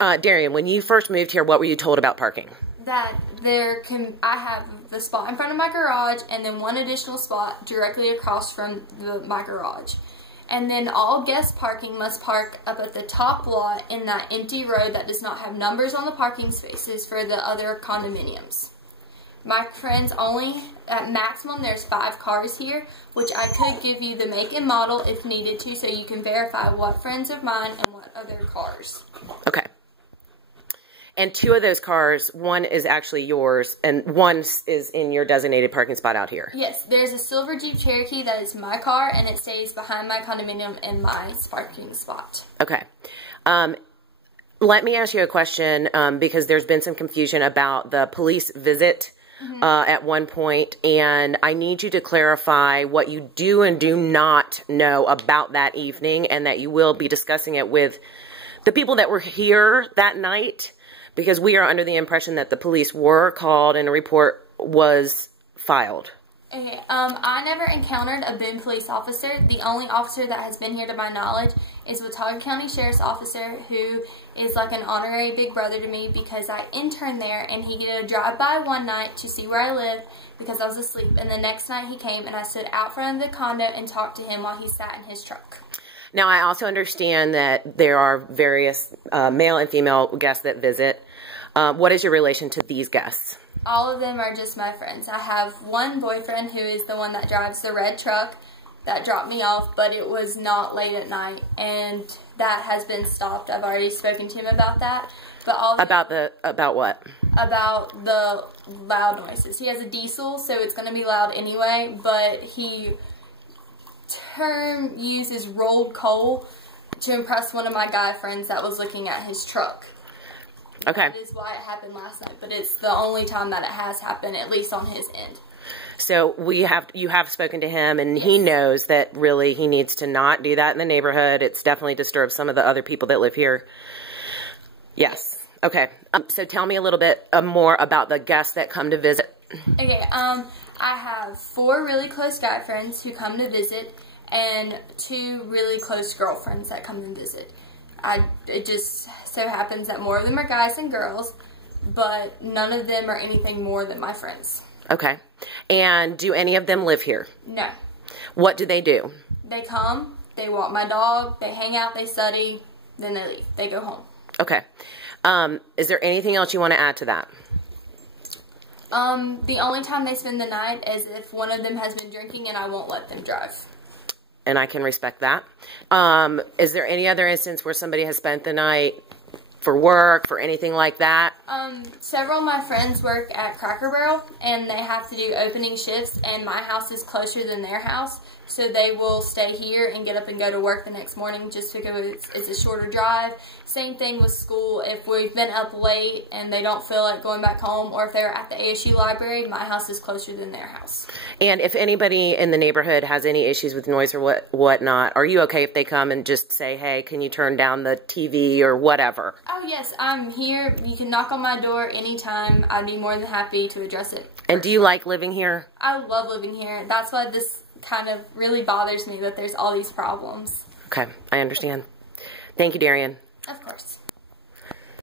Darian, when you first moved here, what were you told about parking? That I have the spot in front of my garage and then one additional spot directly across from my garage. And then all guest parking must park up at the top lot in that empty road that does not have numbers on the parking spaces for the other condominiums. My friends only, at maximum, there's 5 cars here, which I could give you the make and model if needed to, so you can verify what friends of mine and what other cars. Okay. And 2 of those cars, one is actually yours, and one is in your designated parking spot out here. Yes, there's a silver Jeep Cherokee that is my car, and it stays behind my condominium in my parking spot. Okay. Let me ask you a question, because there's been some confusion about the police visit at one point, and I need you to clarify what you do and do not know about that evening, and that you will be discussing it with the people that were here that night. Because we are under the impression that the police were called and a report was filed. Okay, I never encountered a Boone police officer. The only officer that has been here to my knowledge is Watauga County Sheriff's Officer, who is like an honorary big brother to me because I interned there, and he did a drive-by one night to see where I lived because I was asleep. And the next night he came and I stood out front of the condo and talked to him while he sat in his truck. Now, I also understand that there are various male and female guests that visit. What is your relation to these guests? All of them are just my friends. I have one boyfriend who is the one that drives the red truck that dropped me off, but it was not late at night, and that has been stopped. I've already spoken to him about that. But about what? About the loud noises. He has a diesel, so it's going to be loud anyway, but he uses rolled coal to impress one of my guy friends that was looking at his truck. Okay. That is why it happened last night, but it's the only time that it has happened, at least on his end. So you have spoken to him, and he knows that really he needs to not do that in the neighborhood. It's definitely disturbed some of the other people that live here. Yes. Okay. So tell me a little bit more about the guests that come to visit. Okay. I have 4 really close guy friends who come to visit, and 2 really close girlfriends that come and visit. It just so happens that more of them are guys than girls, but none of them are anything more than my friends. Okay. And do any of them live here? No. What do they do? They come, they walk my dog, they hang out, they study, then they leave. They go home. Okay. Is there anything else you want to add to that? The only time they spend the night is if one of them has been drinking, and I won't let them drive. And I can respect that. Is there any other instance where somebody has spent the night for work, for anything like that? Several of my friends work at Cracker Barrel, and they have to do opening shifts, and my house is closer than their house, so they will stay here and get up and go to work the next morning just because it's a shorter drive. Same thing with school. If we've been up late and they don't feel like going back home, or if they're at the ASU library, my house is closer than their house. And if anybody in the neighborhood has any issues with noise or whatnot, are you okay if they come and just say, hey, can you turn down the TV or whatever? Oh, yes, I'm here. You can knock on my door anytime. I'd be more than happy to address it. And do you like living here? I love living here. That's why this kind of really bothers me, that there's all these problems. Okay, I understand. Thank you, Darian. Of course.